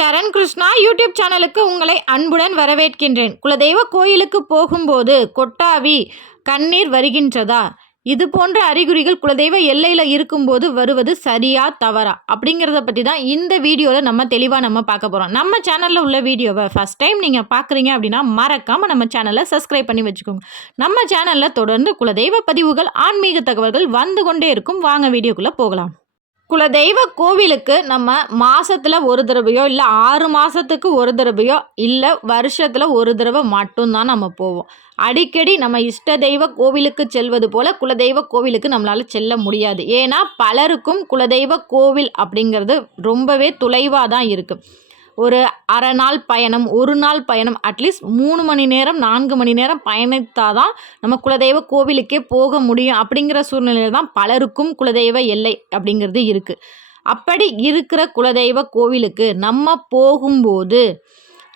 சரண் Krishna YouTube சேனலுக்கு உங்களை அன்புடன் வரவேற்கின்றேன். குலதெய்வ கோயிலுக்கு போகும்போது கொட்டாவி கண்ணீர் வருகின்றதா? இது போன்ற அறிகுறிகள் குலதெய்வ எல்லையில் இருக்கும்போது வருவது சரியா தவறா? அப்படிங்கிறத பற்றி தான் இந்த வீடியோவில் நம்ம தெளிவாக நம்ம பார்க்க போகிறோம் நம்ம சேனலில் உள்ள வீடியோவை ஃபஸ்ட் டைம் நீங்கள் பார்க்குறீங்க அப்படின்னா மறக்காமல் நம்ம சேனலை சப்ஸ்கிரைப் பண்ணி வச்சுக்கோங்க. நம்ம சேனலில் தொடர்ந்து குலதெய்வ பதிவுகள் ஆன்மீக தகவல்கள் வந்து கொண்டே இருக்கும். வாங்க வீடியோக்குள்ளே போகலாம். குலதெய்வ கோவிலுக்கு நம்ம மாதத்தில் ஒரு தடவையோ இல்லை ஆறு மாதத்துக்கு ஒரு தடவையோ இல்லை வருஷத்தில் ஒரு தடவை மட்டும்தான் நம்ம போவோம். அடிக்கடி நம்ம இஷ்ட தெய்வ கோவிலுக்கு செல்வது போல் குலதெய்வ கோவிலுக்கு நம்மளால் செல்ல முடியாது. ஏன்னா பலருக்கும் குலதெய்வ கோவில் அப்படிங்கிறது ரொம்பவே தொலைவாக தான் இருக்குது ஒரு அரை நாள் பயணம் ஒரு நாள் பயணம் அட்லீஸ்ட் மூணு மணி நேரம் நான்கு மணி நேரம் பயணித்தால் தான் நம்ம குலதெய்வ கோவிலுக்கே போக முடியும் அப்படிங்கிற சூழ்நிலையில் தான் பலருக்கும் குலதெய்வ எல்லை அப்படிங்கிறது இருக்குது அப்படி இருக்கிற குலதெய்வ கோவிலுக்கு நம்ம போகும்போது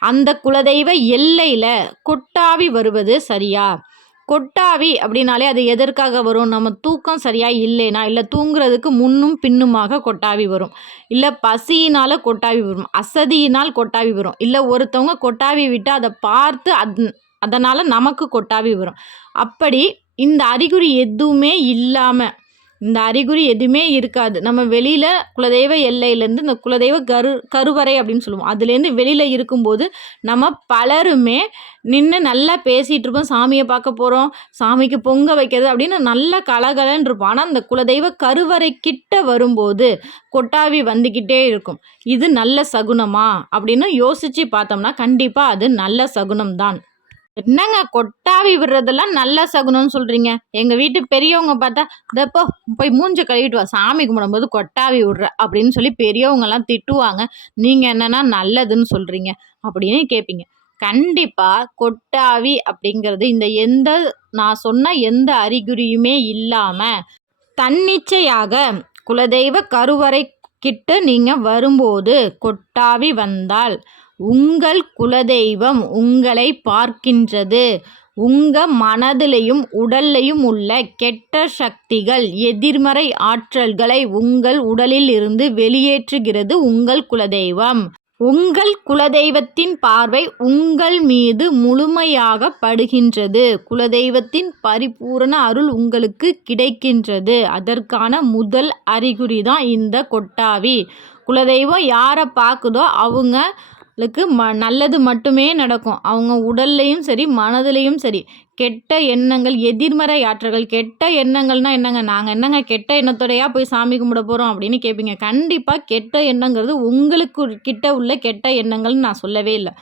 அந்த குலதெய்வ எல்லையில் கொட்டாவி வருவது சரியா? கொட்டாவி அப்படின்னாலே அது எதற்காக வரும்? நம்ம தூக்கம் சரியாக இல்லைனா இல்லை தூங்குறதுக்கு முன்னும் பின்னுமாக கொட்டாவி வரும். இல்லை பசியினால் கொட்டாவி வரும். அசதியினால் கொட்டாவி வரும். இல்லை ஒருத்தவங்க கொட்டாவி விட்டு அதை பார்த்து அத் அதனால் நமக்கு கொட்டாவி வரும். அப்படி இந்த அறிகுறி எதுவுமே இல்லாமல் இந்த அறிகுறி எதுவுமே இருக்காது. நம்ம வெளியில் குலதெய்வ எல்லையிலேருந்து இந்த குலதெய்வ கரு கருவறை அப்படின்னு சொல்லுவோம். அதுலேருந்து வெளியில் இருக்கும்போது நம்ம பலருமே நின்று நல்லா பேசிகிட்டு இருப்போம் சாமியை பார்க்க போகிறோம் சாமிக்கு பொங்க வைக்கிறது அப்படின்னு நல்ல கலகலன்னு இருப்போம். ஆனால் அந்த குலதெய்வ கருவறை கிட்ட வரும்போது கொட்டாவி வந்துக்கிட்டே இருக்கும். இது நல்ல சகுனமா அப்படின்னு யோசித்து பார்த்தோம்னா கண்டிப்பாக அது நல்ல சகுனம் தான் என்னங்க கொட்டாவி விடுறதெல்லாம் நல்ல சகுனம்னு சொல்கிறீங்க எங்கள் வீட்டு பெரியவங்க பார்த்தா இதப்போ போய் மூஞ்ச கழுவிட்டு வா சாமி கும்பிடும்போது கொட்டாவி விடுற அப்படின்னு சொல்லி பெரியவங்கெல்லாம் திட்டுவாங்க. நீங்கள் என்னன்னா நல்லதுன்னு சொல்கிறீங்க அப்படின்னு கேட்பீங்க கண்டிப்பாக கொட்டாவி அப்படிங்கிறது இந்த எந்த நான் சொன்ன எந்த அறிகுறியுமே இல்லாமல் தன்னிச்சையாக குலதெய்வ கருவறை கிட்ட நீங்கள் வரும்போது கொட்டாவி வந்தால் உங்கள் குலதெய்வம் உங்களை பார்க்கின்றது. உங்க மனதிலையும் உடல்லையும் உள்ள கெட்ட சக்திகள் எதிர்மறை ஆற்றல்களை உங்கள் உடலில் இருந்து வெளியேற்றுகிறது உங்கள் குலதெய்வம். உங்கள் குலதெய்வத்தின் பார்வை உங்கள் மீது முழுமையாக படுகின்றது. குலதெய்வத்தின் பரிபூரண அருள் உங்களுக்கு கிடைக்கின்றது. அதற்கான முதல் அறிகுறி தான் இந்த கொட்டாவி. குலதெய்வம் யாரை பார்க்குதோ அவங்க ளுக்கு ம நல்லது மட்டுமே நடக்கும். அவங்க உடல்லையும் சரி மனதிலையும் சரி. கெட்ட எண்ணங்கள் எதிர்மறை ஆற்றல்கள் கெட்ட எண்ணங்கள்னால் என்னங்க? நாங்கள் என்னங்க கெட்ட எண்ணத்தோடையா போய் சாமி கும்பிட போகிறோம் அப்படின்னு கேட்பீங்க கண்டிப்பாக கெட்ட எண்ணங்கிறது உங்களுக்கு கிட்ட உள்ள கெட்ட எண்ணங்கள்னு நான் சொல்லவே இல்லை.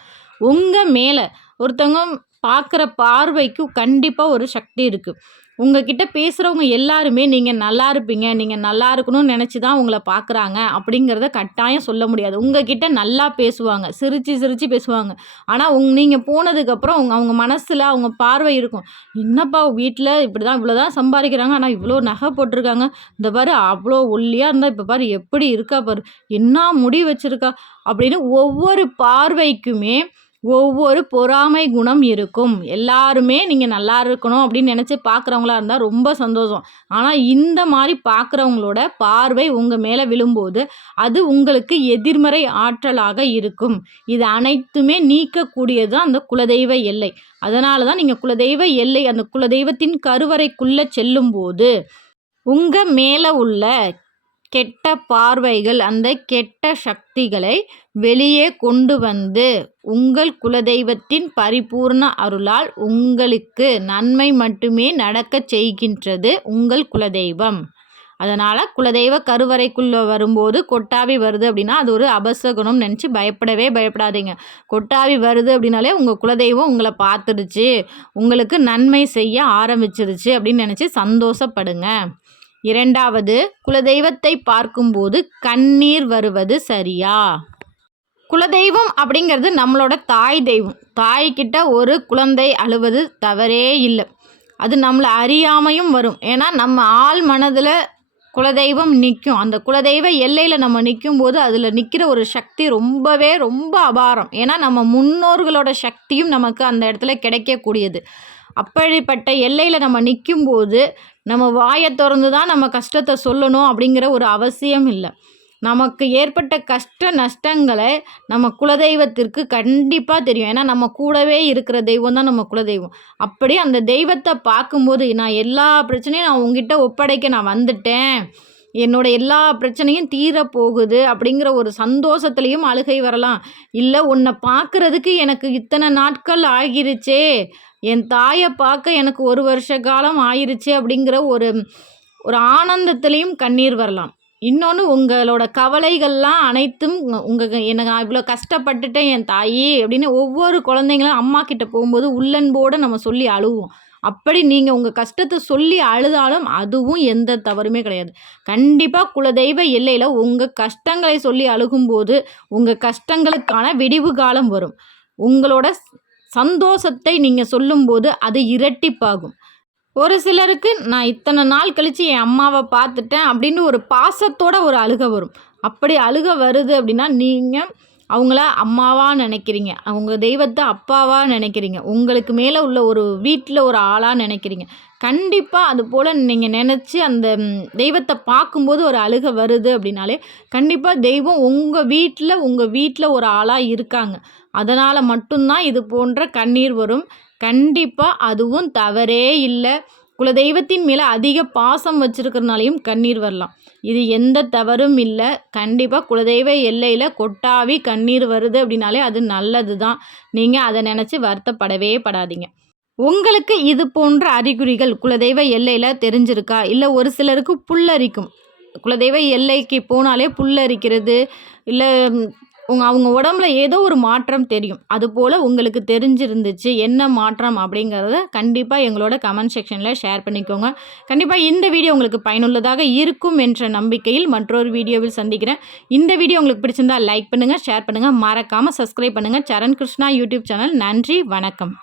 உங்கள் மேலே ஒருத்தவங்க பார்க்குற பார்வைக்கும் கண்டிப்பாக ஒரு சக்தி இருக்குது உங்ககிட்ட பேசுகிறவங்க எல்லாருமே நீங்கள் நல்லா இருப்பீங்க நீங்கள் நல்லா இருக்கணும்னு நினச்சி தான் உங்களை பார்க்குறாங்க அப்படிங்கிறத கட்டாயம் சொல்ல முடியாது. உங்ககிட்ட நல்லா பேசுவாங்க சிரித்து சிரித்து பேசுவாங்க. ஆனால் உங் நீங்கள் போனதுக்கப்புறம் உங்க அவங்க மனசில் அவங்க பார்வை இருக்கும். என்னப்பா வீட்டில் இப்படி தான் இவ்வளோ தான் சம்பாதிக்கிறாங்க ஆனால் இவ்வளோ நகை போட்டிருக்காங்க. இந்த பாரு அவ்வளோ ஒல்லியாக இருந்தால் இப்போ பாரு எப்படி இருக்கா பாரு? என்ன முடி வச்சுருக்கா? அப்படின்னு ஒவ்வொரு பார்வைக்குமே ஒவ்வொரு பொறாமை குணம் இருக்கும். எல்லாருமே நீங்கள் நல்லா இருக்கணும் அப்படின்னு நினச்சி பார்க்குறவங்களா இருந்தால் ரொம்ப சந்தோஷம். ஆனால் இந்த மாதிரி பார்க்குறவங்களோட பார்வை உங்கள் மேலே விழும்போது அது உங்களுக்கு எதிர்மறை ஆற்றலாக இருக்கும். இது அனைத்துமே நீக்கக்கூடியது அந்த குலதெய்வ எல்லை. அதனால தான் நீங்கள் குலதெய்வ எல்லை அந்த குலதெய்வத்தின் கருவறைக்குள்ளே செல்லும்போது உங்கள் மேலே உள்ள கெட்ட பார்வைகள் அந்த கெட்ட சக்திகளை வெளியே கொண்டு வந்து உங்கள் குலதெய்வத்தின் பரிபூர்ண அருளால் உங்களுக்கு நன்மை மட்டுமே நடக்கச் செய்கின்றது உங்கள் குலதெய்வம். அதனால் குலதெய்வ கருவறைக்குள்ளே வரும்போது கொட்டாவி வருது அப்படின்னா அது ஒரு அபசகுணம் நினச்சி பயப்படவே பயப்படாதீங்க. கொட்டாவி வருது அப்படின்னாலே உங்கள் குலதெய்வம் உங்களை பார்த்துடுச்சு உங்களுக்கு நன்மை செய்ய ஆரம்பிச்சிருச்சு அப்படின்னு நினச்சி சந்தோஷப்படுங்க. இரண்டாவது குலதெய்வத்தை பார்க்கும்போது கண்ணீர் வருவது சரியா? குலதெய்வம் அப்படிங்கிறது நம்மளோட தாய் தெய்வம். தாய்கிட்ட ஒரு குழந்தை அழுவது தவறே இல்லை. அது நம்மளை அறியாமையும் வரும். ஏன்னா நம்ம ஆள் மனதில் குலதெய்வம் நிற்கும் அந்த குலதெய்வ எல்லையில் நம்ம நிற்கும் போது அதில் நிற்கிற ஒரு சக்தி ரொம்பவே ரொம்ப அபாரம். ஏன்னா நம்ம முன்னோர்களோட சக்தியும் நமக்கு அந்த இடத்துல கிடைக்கக்கூடியது. அப்படிப்பட்ட எல்லையில் நம்ம நிற்கும்போது நம்ம வாயை திறந்து தான் நம்ம கஷ்டத்தை சொல்லணும் அப்படிங்கிற ஒரு அவசியம் இல்லை. நமக்கு ஏற்பட்ட கஷ்ட நஷ்டங்களை நம்ம குலதெய்வத்திற்கு கண்டிப்பாக தெரியும். ஏன்னா நம்ம கூடவே இருக்கிற தெய்வம் தான் நம்ம குலதெய்வம். அப்படி அந்த தெய்வத்தை பார்க்கும்போது நான் எல்லா பிரச்சனையும் நான் உங்ககிட்ட ஒப்படைக்க நான் வந்துட்டேன். என்னோட எல்லா பிரச்சனையும் தீரப்போகுது அப்படிங்கிற ஒரு சந்தோஷத்துலேயும் அழுகை வரலாம். இல்லை உன்னை பார்க்குறதுக்கு எனக்கு இத்தனை நாட்கள் ஆகிருச்சே. என் தாயை பார்க்க எனக்கு ஒரு வருஷ காலம் ஆயிருச்சு அப்படிங்கிற ஒரு ஒரு ஆனந்தத்துலேயும் கண்ணீர் வரலாம். இன்னொன்று உங்களோட கவலைகள்லாம் அனைத்தும் உங்கள் எனக்கு நான் இவ்வளோ கஷ்டப்பட்டுட்டேன் என் தாயி அப்படின்னு ஒவ்வொரு குழந்தைங்களும் அம்மா கிட்ட போகும்போது உள்ளன்போடு நம்ம சொல்லி அழுவோம். அப்படி நீங்கள் உங்கள் கஷ்டத்தை சொல்லி அழுதாலும் அதுவும் எந்த தவறுமே கிடையாது. கண்டிப்பாக குலதெய்வ எல்லையில் உங்கள் கஷ்டங்களை சொல்லி அழுகும்போது உங்கள் கஷ்டங்களுக்கான விடிவு காலம் வரும். உங்களோட சந்தோஷத்தை நீங்கள் சொல்லும்போது அது இரட்டிப்பாகும். ஒரு சிலருக்கு நான் இத்தனை நாள் கழித்து என் அம்மாவை பார்த்துட்டேன் அப்படின்னு ஒரு பாசத்தோட ஒரு அழுக வரும். அப்படி அழுக வருது அப்படின்னா நீங்கள் அவங்கள அம்மாவாக நினைக்கிறீங்க. அவங்க தெய்வத்தை அப்பாவாக நினைக்கிறீங்க. உங்களுக்கு மேலே உள்ள ஒரு வீட்டில் ஒரு ஆளாக நினைக்கிறீங்க. கண்டிப்பாக அது போல் நீங்கள் நினச்சி அந்த தெய்வத்தை பார்க்கும்போது ஒரு அழுக வருது அப்படின்னாலே கண்டிப்பாக தெய்வம் உங்கள் வீட்டில் உங்கள் வீட்டில் ஒரு ஆளாக இருக்காங்க. அதனால் மட்டும்தான் இது போன்ற கண்ணீர் வரும். கண்டிப்பாக அதுவும் தவறே இல்லை. குலதெய்வத்தின் மேலே அதிக பாசம் வச்சுருக்கிறனாலையும் கண்ணீர் வரலாம். இது எந்த தவறும் இல்லை. கண்டிப்பாக குலதெய்வ எல்லையில் கொட்டாவி கண்ணீர் வருது அப்படின்னாலே அது நல்லது தான் நீங்கள் அதை நினச்சி வருத்தப்படவே படாதீங்க. உங்களுக்கு இது போன்ற அறிகுறிகள் குலதெய்வ எல்லையில் தெரிஞ்சிருக்கா? இல்லை ஒரு சிலருக்கு புல்லரிக்கும். குலதெய்வ எல்லைக்கு போனாலே புல்லரிக்கிறது. இல்லை உங்க அவங்க உடம்புல ஏதோ ஒரு மாற்றம் தெரியும். அதுபோல் உங்களுக்கு தெரிஞ்சிருந்துச்சு என்ன மாற்றம் அப்படிங்கிறத கண்டிப்பாக எங்களோட கமெண்ட் செக்ஷனில் ஷேர் பண்ணிக்கோங்க. கண்டிப்பாக இந்த வீடியோ உங்களுக்கு பயனுள்ளதாக இருக்கும் என்ற நம்பிக்கையில் மற்றொரு வீடியோவில் சந்திக்கிறேன். இந்த வீடியோ உங்களுக்கு பிடிச்சிருந்தா லைக் பண்ணுங்கள் ஷேர் பண்ணுங்கள் மறக்காமல் சப்ஸ்கிரைப் பண்ணுங்கள் சரண் கிருஷ்ணா யூடியூப் சேனல் நன்றி வணக்கம்.